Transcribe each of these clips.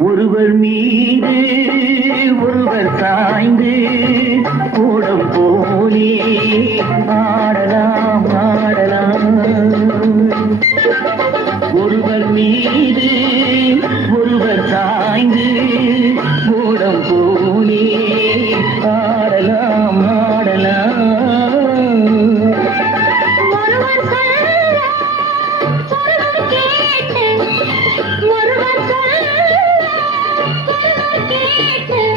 ஒருவர் மீது ஒருவர் சாய்ந்து கூடம் போலே ஆடலாம் ஆடலாம். ஒருவர் மீது ஒருவர் சாய்ந்து கூடம் போலே ஆடலாம் Hey,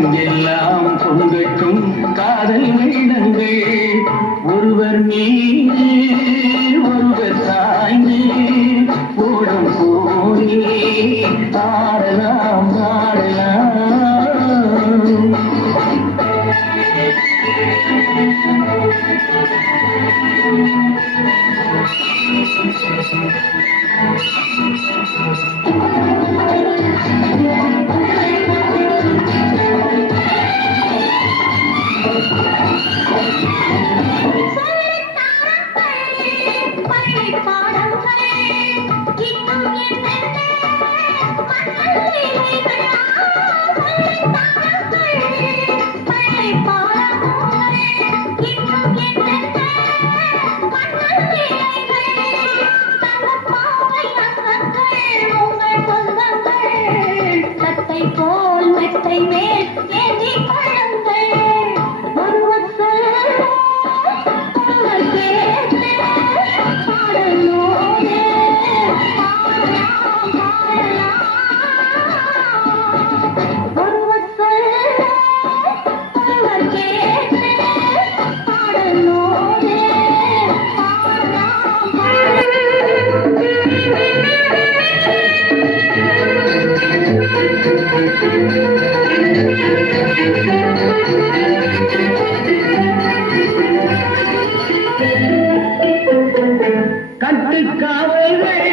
の கட்டுக்காவல்கள்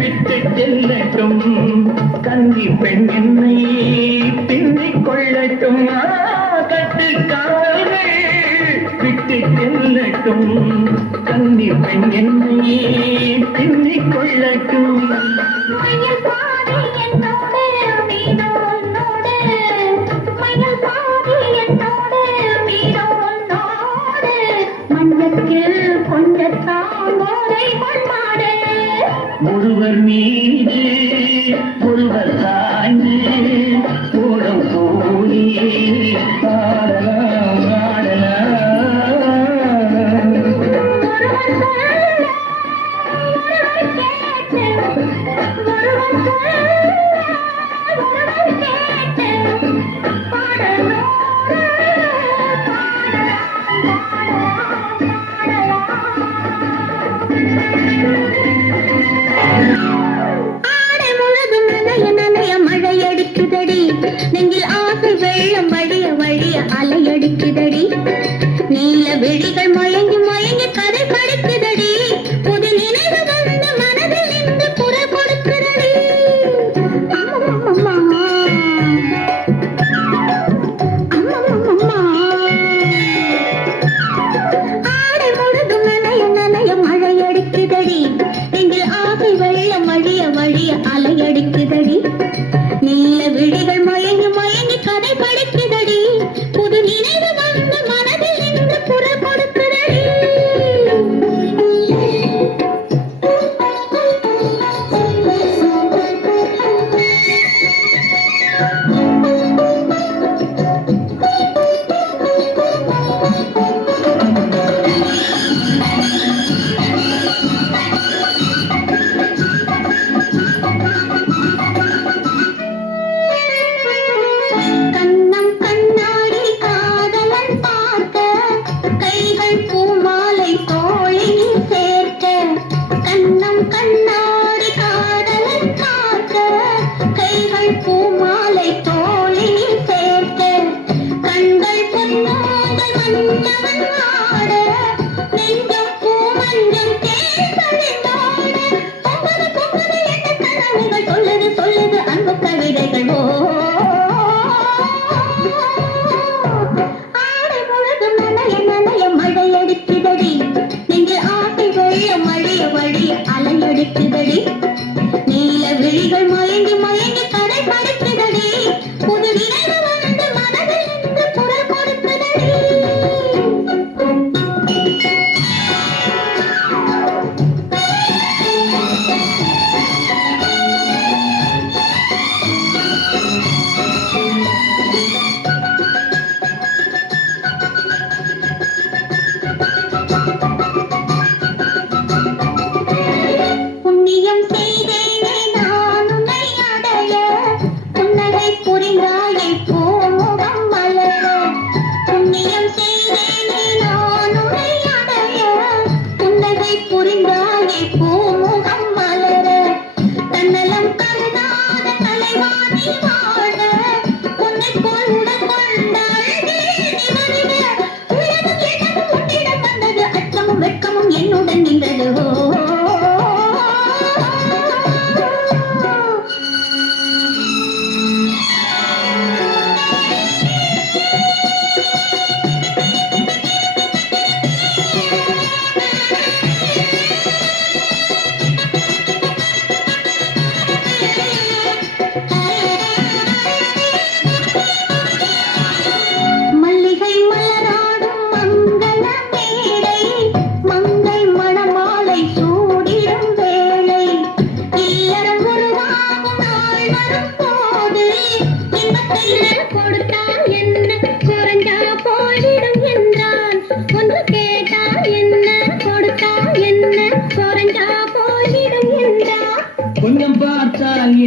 விட்டு செல்லட்டும். கல்வி பெண் என்னை கொள்ளட்டும் கன்னி பெண் என்னை பின்னிக் கொள்ளட்டும்.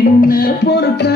என்ன பொறுத்த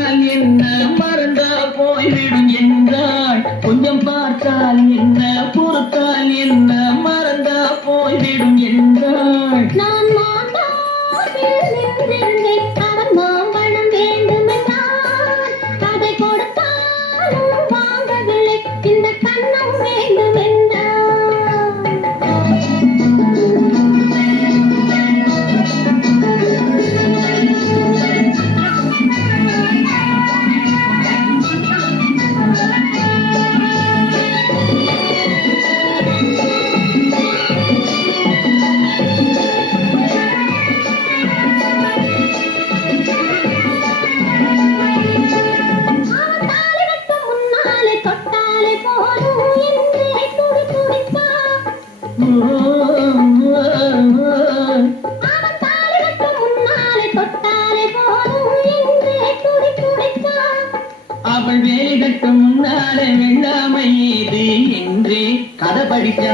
நாள் வேகட்டும் முன்னாலே வெள்ளாமை ஏது என்றே கதை படிச்சா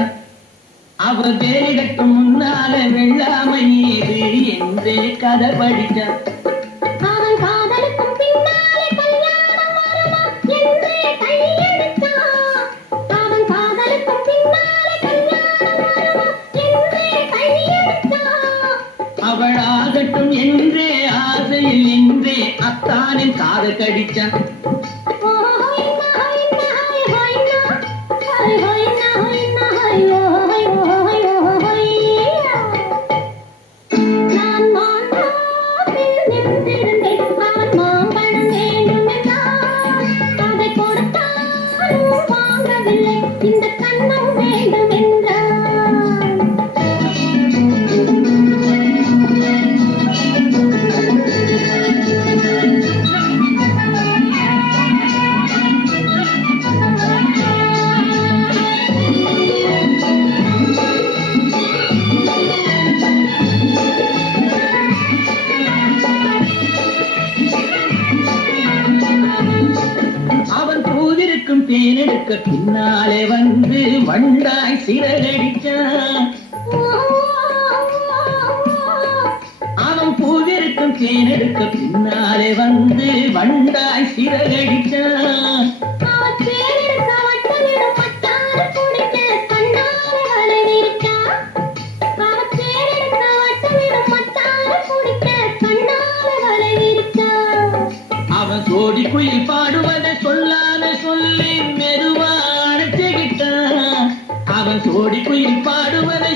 அவர் வேகட்டும் முன்னாலே வெள்ளாமை ஏது என்றே கதை படிச்சா அவளாகட்டும் என்றே ஆசையில் என்றே அத்தானின் காதல் கடிச்சான் பின்னாலே வந்து வண்டாய் சிறகடிச்சான் அவன் பூவிருக்கும் தேனெடுக்க பின்னாலே வந்து வண்டாய் சிறகடிச்சான் அவன் சோடி குயில் பா ஓடி போய் பாடுவதை